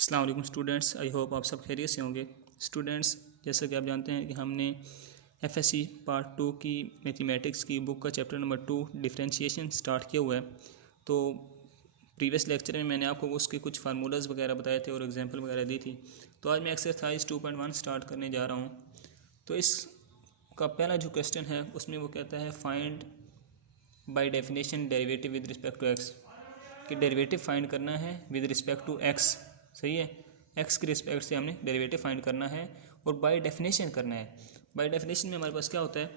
अस्सलाम वालेकुम students, I hope आप सब खैरियत से होंगे। स्टूडेंट्स, जैसा कि आप जानते हैं कि हमने एफएससी पार्ट 2 की मैथमेटिक्स की बुक का चैप्टर नंबर 2 डिफरेंशिएशन स्टार्ट किया हुआ है। तो प्रीवियस लेक्चर में मैंने आपको उसके कुछ फार्मूलाज वगैरह बताए थे और एग्जांपल वगैरह दी थी। तो आज मैं एक्सरसाइज 2.1 स्टार्ट करने जा रहा हूँ। तो इसका पहला जो क्वेश्चन है उसमें वो कहता है find by definition derivative with respect to x, कि डेरिवेटिव फाइंड करना है विद रिस्पेक्ट टू एक्स। सही है, एक्स के रिस्पेक्ट से हमने डेरिवेटिव फाइंड करना है और बाय डेफिनेशन करना है। बाय डेफिनेशन में हमारे पास क्या होता है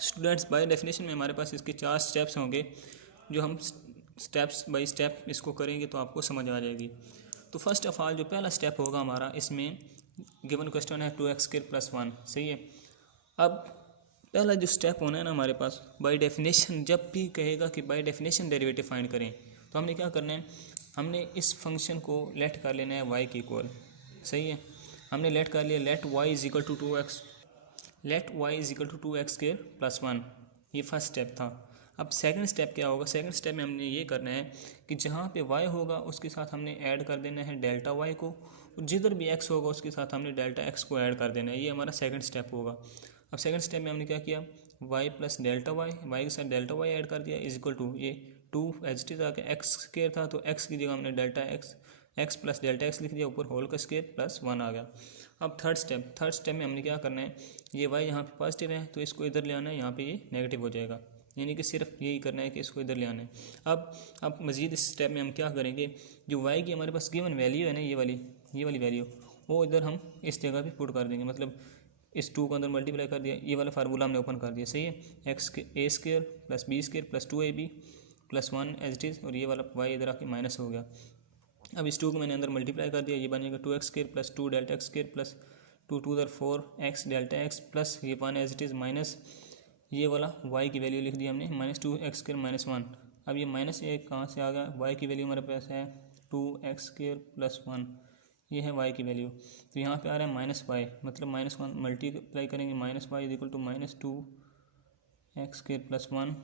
स्टूडेंट्स, बाय डेफिनेशन में हमारे पास इसके 4 स्टेप्स होंगे, जो हम स्टेप्स बाय स्टेप इसको करेंगे तो आपको समझ आ जाएगी। तो फर्स्ट ऑफ ऑल जो पहला स्टेप होगा हमारा, इसमें गिवन क्वेश्चन है 2x² + 1। सही है, अब पहला जो स्टेप होना है ना हमारे पास, बाय डेफिनेशन जब भी कहेगा कि बाय डेफिनेशन डेरिवेटिव फाइंड करें तो हमने क्या करना है, हमने इस फंक्शन को लेट कर लेना है y के इक्वल। सही है, हमने लेट कर लिया, let y is equal to 2x, let y is equal to 2x² + 1। ये फर्स्ट स्टेप था। अब सेकंड स्टेप क्या होगा, सेकंड स्टेप में हमने ये करना है कि जहाँ पे y होगा उसके साथ हमने ऐड कर देना है डेल्टा y को, और जिधर भी x होगा उसके साथ हमने डेल्टा x को ऐड कर देना है। ये हमारा सेकंड स्टेप होगा। अब सेकंड स्टेप में हमने क्या किया, y plus delta y, y के साथ डेल्टा y ऐड कर दिया, इज इक्वल टू ये 2 एच टी था कि x² था तो x की जगह हमने delta x plus delta x लिख दिया, ऊपर होल का स्क्वायर प्लस 1 आ गया। अब थर्ड स्टेप में हमने क्या करना है, ये y यहाँ पे पॉजिटिव है तो इसको इधर ले आना है, यहाँ पे ये नेगेटिव हो जाएगा, यानी कि सिर्फ यही करना है कि इसको इधर ले आना है। अब मज़ीद इस स्टेप में हम क्या करेंगे, जो y की हमारे पास गिवन वैल्यू है ना, ये वाली वैल्यू, वो इधर हम इस जगह पे पुट कर देंगे। मतलब इस 2 को अंदर मल्टीप्लाई कर दिया, ये वाला फार्मूला हमने ओपन कर दिया। सही है, a² + b² + 2ab + 1 as it is, और ये वाला y इधर आके माइनस हो गया। अब इस 2 को मैंने अंदर मल्टीप्लाई कर दिया, ये बनेगा 2x² + 2 delta x² + 2 2 4x delta x plus ये 1 एज इट इज़, माइनस ये वाला y की वैल्यू लिख दी हमने -2x² - 1। अब ये माइनस ये कहाँ से आ गया, y की वैल्यू हमारे पास है 2x² + 1, ये है y की वैल्यू। तो यहाँ पे आ रहा है -y, मतलब -1 मल्टीप्लाई करेंगे, -y is equal to -2x² + 1,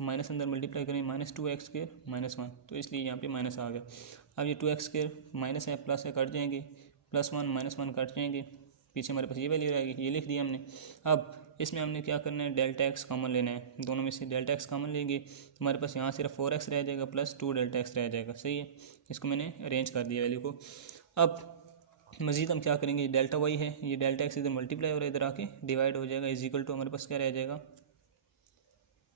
minus अंदर मल्टीप्लाई करेंगे -2x² - 1, तो इसलिए यहाँ पे माइनस आ गया। अब ये 2x² माइनस है प्लस है, कट जाएंगे, +1 -1 कट जाएंगे, पीछे हमारे पास ये वैल्यू रहेगी, ये लिख दिया हमने। अब इसमें हमने क्या करना है, डेल्टा x कॉमन लेना है, दोनों में से डेल्टा x कॉमन लेंगे, हमारे पास यहाँ सिर्फ 4x रह जाएगा प्लस 2 डेल्टा x रह जाएगा। सही है, इसको मैंने अरेंज कर दिया वैल्यू को। अब मज़ीद हम क्या करेंगे, डेल्टा y है, ये डेल्टा x इधर मल्टीप्लाई हो रहा है, इधर आके डिवाइड हो जाएगा, इज इक्वल टू हमारे पास क्या रह जाएगा।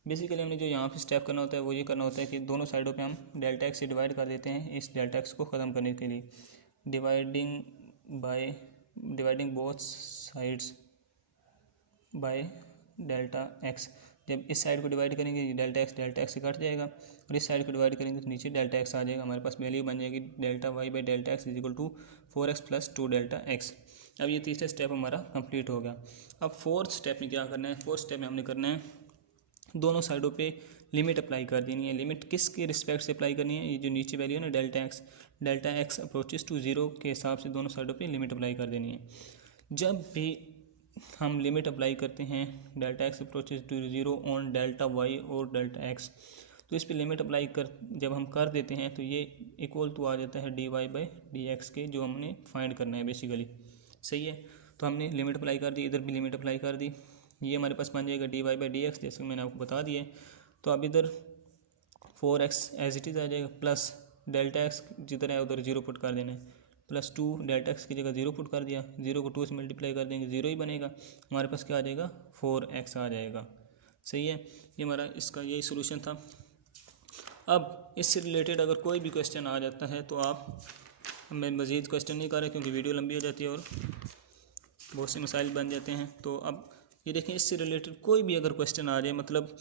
बेसिकली हमने जो यहाँ पे स्टेप करना होता है वो ये करना होता है कि दोनों साइडों पे हम डेल्टा x से डिवाइड कर देते हैं इस डेल्टा x को ख़त्म करने के लिए। Dividing both sides by delta x। जब इस साइड को डिवाइड करेंगे डेल्टा x से कट जाएगा, और इस साइड को डिवाइड करेंगे तो नीचे डेल्टा x आ जाएगा, हमारे पास वैल्यू बन जाएगी delta y by delta x is equal to 4x + 2 delta x। अब ये तीसरा स्टेप हमारा कंप्लीट हो गया। अब फोर्थ स्टेप में क्या करना है, फोर्थ स्टेप में हमने करना है दोनों साइडों पे लिमिट अप्लाई कर देनी है। लिमिट किसके रिस्पेक्ट से अप्लाई करनी है, ये जो नीचे वैल्यू है ना डेल्टा x अप्रोचेस टू 0 के हिसाब से दोनों साइडों पे लिमिट अप्लाई कर देनी है। जब भी हम लिमिट अप्लाई करते हैं delta x approaches to 0 on delta y और डेल्टा x, तो इस पर लिमिट अप्लाई जब हम कर देते हैं तो ये इक्वल टू आ जाता है dy/dx के, जो हमने फाइंड करना है बेसिकली। सही है, तो हमने लिमिट अप्लाई कर दी, इधर भी लिमिट अप्लाई कर दी, ये हमारे पास बन जाएगा dy/dx, जैसे मैंने आपको बता दिया। तो अब इधर 4x एज इट इज़ आ जाएगा, प्लस डेल्टा x जिधर है उधर 0 पुट कर देना है, प्लस 2 डेल्टा x की जगह 0 पुट कर दिया, 0 को 2 से मल्टीप्लाई कर देंगे 0 ही बनेगा, हमारे पास क्या आ जाएगा 4x आ जाएगा। सही है, ये हमारा इसका यही सोल्यूशन था। अब इससे रिलेटेड अगर कोई भी क्वेश्चन आ जाता है तो मैं मज़ीद क्वेश्चन नहीं कर रहा क्योंकि वीडियो लंबी हो जाती है और बहुत से मसाइल बन जाते हैं। तो अब ये देखें, इससे रिलेटेड कोई भी अगर क्वेश्चन आ जाए मतलब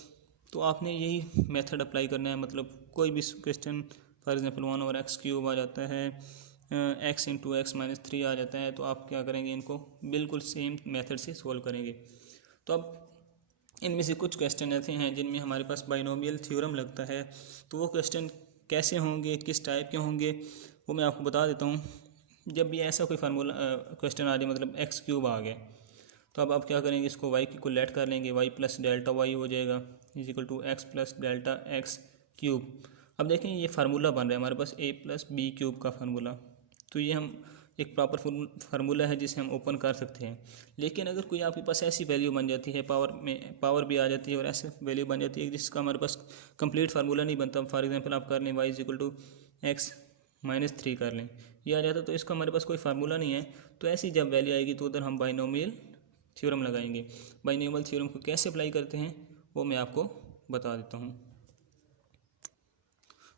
तो आपने यही मेथड अप्लाई करना है। मतलब कोई भी क्वेश्चन फॉर एग्जांपल 1/x³ आ जाता है, x × x - 3 आ जाता है, तो आप क्या करेंगे, इनको बिल्कुल सेम मेथड से सोल्व करेंगे। तो अब इनमें से कुछ क्वेश्चन ऐसे हैं जिनमें हमारे पास बाइनोमियल थ्योरम लगता है, तो वो क्वेश्चन कैसे होंगे, किस टाइप के होंगे, वो मैं आपको बता देता हूँ। जब भी ऐसा कोई फार्मूला क्वेश्चन आ जाए, मतलब x³ आ गया, तो अब आप क्या करेंगे, इसको y को लेट कर लेंगे, y + डेल्टा y हो जाएगा is equal to x + delta x³। अब देखें ये फार्मूला बन रहा है हमारे पास a + b³ का फार्मूला। तो ये हम एक प्रॉपर फार्मूला है जिसे हम ओपन कर सकते हैं। लेकिन अगर कोई आपके पास ऐसी वैल्यू बन जाती है, पावर भी आ जाती है और ऐसी वैल्यू बन जाती है जिसका हमारे पास कंप्लीट फार्मूला नहीं बनता, फॉर एग्जांपल आप कर लें y = x-3 कर लें, ये आ जाता, तो इसका हमारे पास कोई फार्मूला नहीं है। तो ऐसी जब वैल्यू आएगी तो उधर हम बाइनोमियल थ्योरम लगाएंगे। बाइनोमियल थ्योरम को कैसे अप्लाई करते हैं वो मैं आपको बता देता हूँ।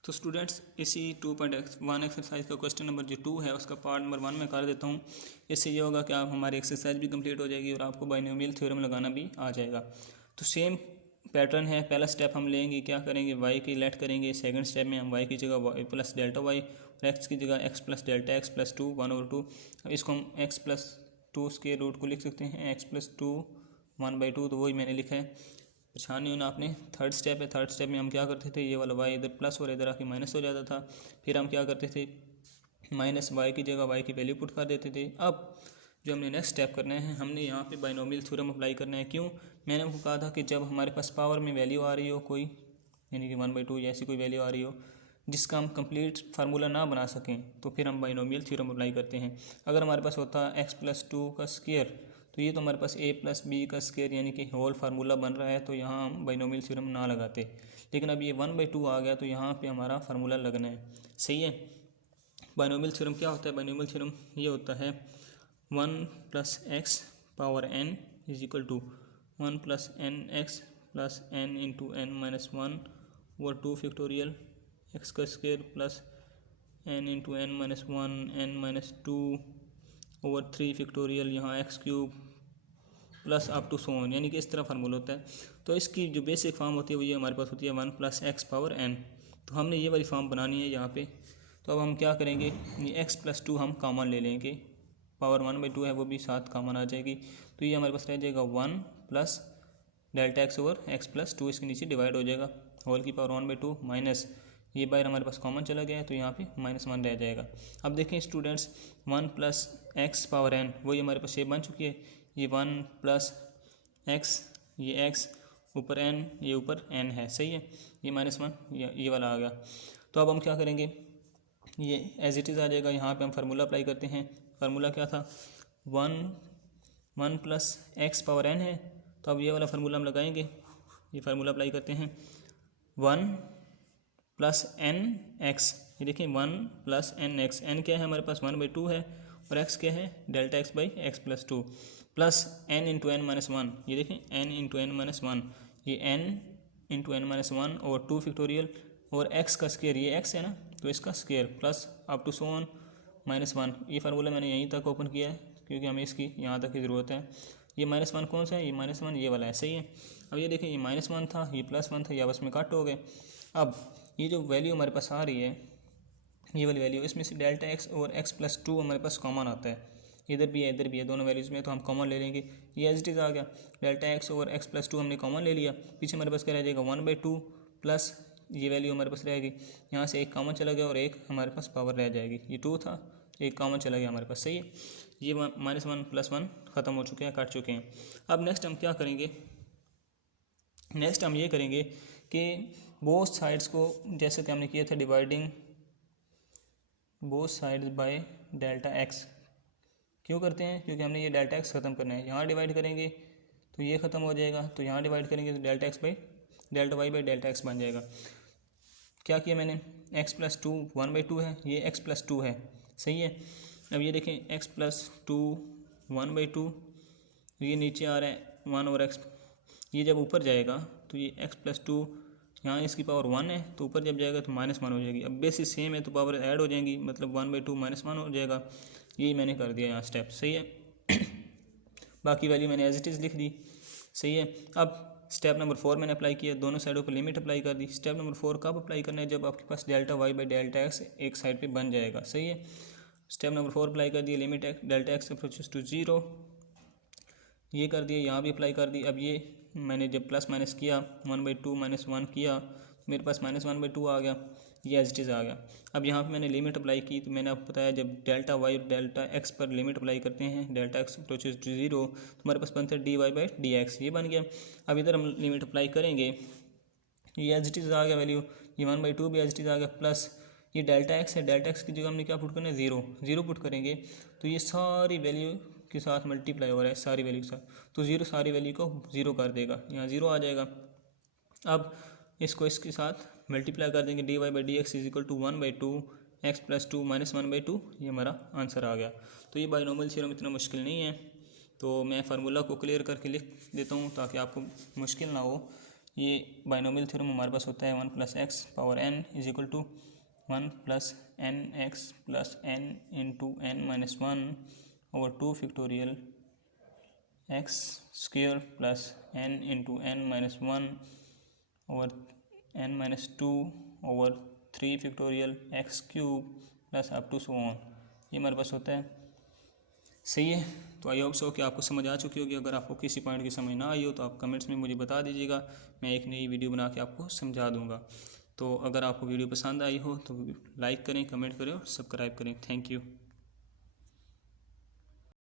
तो स्टूडेंट्स इसी 2.1 एक्सरसाइज का क्वेश्चन नंबर जो 2 है उसका पार्ट नंबर 1 में कर देता हूँ। इससे ये होगा कि आप हमारी एक्सरसाइज भी कंप्लीट हो जाएगी और आपको बाइनोमियल थ्योरम लगाना भी आ जाएगा। तो सेम पैटर्न है, पहला स्टेप हम लेंगे, क्या करेंगे, y की लेट करेंगे। सेकंड स्टेप में हम y की जगह y + डेल्टा y और x की जगह x + डेल्टा x + 2 1/2। इसको हम x + 2 स्क्वायर रूट को लिख सकते हैं x + 2 1/2, तो वही मैंने लिखा है, परेशान नहीं होना आपने। थर्ड स्टेप है, थर्ड स्टेप में हम क्या करते थे, ये वाला y इधर प्लस और इधर आके माइनस हो जाता था। फिर हम क्या करते थे, माइनस y की जगह y की वैल्यू पुट कर देते थे। अब जो हमने नेक्स्ट स्टेप करना है, हमने यहाँ पे बाइनोमियल थ्योरम अप्लाई करना है। क्यों, मैंने आपको कहा था कि जब हमारे पास पावर में वैल्यू आ रही हो कोई, यानी कि 1/2 या ऐसी कोई वैल्यू आ रही हो जिसका हम कंप्लीट फार्मूला ना बना सकें, तो फिर हम बाइनोमियल थ्योरम अप्लाई करते हैं। अगर हमारे पास होता x + 2 का स्क्वायर, तो ये तो हमारे पास a + b का स्क्वायर यानी कि होल फार्मूला बन रहा है, तो यहाँ हम बाइनोमियल थ्योरम ना लगाते। लेकिन अब ये 1/2 आ गया तो यहाँ पे हमारा फार्मूला लगना है, सही है। बाइनोमियल थ्योरम क्या होता है, बाइनोमियल थ्योरम ये होता है 1 + x power n = 1 + nx + n × n - 1 over 2 factorial x का square plus n × n - 1 n - 2 over 3 factorial यहाँ x³ plus up to so on, यानी कि इस तरह फार्मूला होता है। तो इसकी जो बेसिक फॉर्म होती है वो ये हमारे पास होती है 1 + x पावर n। तो हमने ये वाली फॉर्म बनानी है यहाँ पे। तो अब हम क्या करेंगे, ये x + 2 हम कॉमन ले लेंगे, पावर 1/2 है वो भी साथ कॉमन आ जाएगी। तो ये हमारे पास रह जाएगा 1 + डेल्टा x ओवर x + 2, इसके नीचे डिवाइड हो जाएगा, होल की पावर 1/2 माइनस ये बाहर हमारे पास कॉमन चला गया है तो यहाँ पे -1 रह जाएगा। अब देखें स्टूडेंट्स, 1 + x पावर n वही हमारे पास शेप बन चुकी है। ये 1 + x, ये x ऊपर n, ये ऊपर n है, सही है। ये -1 ये वाला आ गया। तो अब हम क्या करेंगे, ये एज इट इज़ आ जाएगा। यहाँ पे हम फार्मूला अप्लाई करते हैं। फार्मूला क्या था, 1 + x पावर n है, तो अब ये वाला फार्मूला हम लगाएंगे। ये फार्मूला अप्लाई करते हैं, 1 + nx, ये देखिए 1 + nx, n क्या है हमारे पास 1/2 है और x क्या है delta x/x + 2 plus n × n - 1, ये देखें n × n - 1, ये n × n - 1 और 2 फैक्टोरियल और x का स्क्वायर, ये x है ना तो इसका square plus up to so on -1। ये फार्मूला मैंने यहीं तक ओपन किया है क्योंकि हमें इसकी यहाँ तक की ज़रूरत है। ये -1 कौन सा है, ये -1 ये वाला है, सही है। अब ये देखें, ये -1 था, ये +1 था, ये आपस में कट हो गए। अब ये जो वैल्यू हमारे पास आ रही है, ये वाली वैल्यू, इसमें से डेल्टा x और x + 2 हमारे पास कॉमन आता है, इधर भी है इधर भी है, दोनों वैल्यूज़ में, तो हम कॉमन ले लेंगे। ये एज इट इज़ आ गया, डेल्टा x और x + 2 हमने कॉमन ले लिया। पीछे हमारे पास क्या रह जाएगा 1/2 प्लस ये वैल्यू हमारे पास रहेगी, यहाँ से एक कॉमन चला गया और एक हमारे पास पावर रह जाएगी। ये 2 था, एक कॉमन चला गया हमारे पास, सही है। ये -1 + 1 ख़त्म हो चुके हैं, कट चुके हैं। अब नेक्स्ट हम क्या करेंगे, नेक्स्ट हम ये करेंगे कि बोथ साइड्स को, जैसे कि हमने किया था, dividing both sides by delta x। क्यों करते हैं, क्योंकि हमने ये डेल्टा x ख़त्म करना है। यहाँ डिवाइड करेंगे तो ये ख़त्म हो जाएगा, तो यहाँ डिवाइड करेंगे तो delta y by delta x बन जाएगा। क्या किया मैंने, x + 2 1/2 है, ये x + 2 है, सही है। अब ये देखें x + 2 1/2, ये नीचे आ रहा है 1 और x, ये जब ऊपर जाएगा तो ये x + 2, यहाँ इसकी पावर 1 है तो ऊपर जब जाएगा तो -1 हो जाएगी। अब बेसिस सेम है तो पावर ऐड हो जाएंगी, मतलब 1/2 -1 हो जाएगा। यही मैंने कर दिया यहाँ स्टेप, सही है। बाकी वैल्यू मैंने एज इट इज़ लिख दी, सही है। अब स्टेप नंबर 4 मैंने अप्लाई किया, दोनों साइडों पर लिमिट अप्लाई कर दी। स्टेप नंबर 4 कब अप्लाई करना है, जब आपके पास delta y by delta x एक साइड पे बन जाएगा, सही है। स्टेप नंबर 4 अप्लाई कर दिया, limit delta x approaches to 0, ये कर दिया, यहाँ भी अप्लाई कर दी। अब ये मैंने जब प्लस माइनस किया 1/2 -1 किया, मेरे पास -1/2 आ गया, ये एज इट इज़ आ गया। अब यहाँ पे मैंने लिमिट अप्लाई की, तो मैंने आपको बताया जब डेल्टा y और डेल्टा x पर लिमिट अप्लाई करते हैं, डेल्टा x अप्रोचेस टू 0, तो हमारे पास बनता है dy/dx, ये बन गया। अब इधर हम लिमिट अप्लाई करेंगे, ये एज इट इज़ आ गया वैल्यू, ये 1/2 भी एज इट इज़ आ गया, प्लस ये डेल्टा एक्स है, डेल्टा एक्स की जगह हमने क्या पुट करना है, ज़ीरो पुट करेंगे तो ये सारी वैल्यू के साथ मल्टीप्लाई हो रहा है, सारी वैल्यू के साथ, तो ज़ीरो सारी वैल्यू को ज़ीरो कर देगा, यहाँ ज़ीरो आ जाएगा। अब इसको इसके साथ मल्टीप्लाई कर देंगे, dy by d x is equal to 1/2 x plus 2 minus 1/2, ये हमारा आंसर आ गया। तो ये बाइनोमियल थ्योरम इतना मुश्किल नहीं है, तो मैं फार्मूला को क्लियर करके लिख देता हूँ ताकि आपको मुश्किल ना हो। ये बाइनोमियल थ्योरम हमारे पास होता है 1 + x power n is equal to 1 + nx plus n into n minus 1 over 2 factorial x square plus n into n minus 1 over n minus 2 over 3 factorial x cube plus up to so on, ये हमारे पास होता है। सही है, तो I hope so कि आपको समझ आ चुकी होगी। अगर आपको किसी पॉइंट की समझ ना आई हो तो आप कमेंट्स में मुझे बता दीजिएगा, मैं एक नई वीडियो बना के आपको समझा दूंगा। तो अगर आपको वीडियो पसंद आई हो तो लाइक करें, कमेंट करें और सब्सक्राइब करें। Thank you.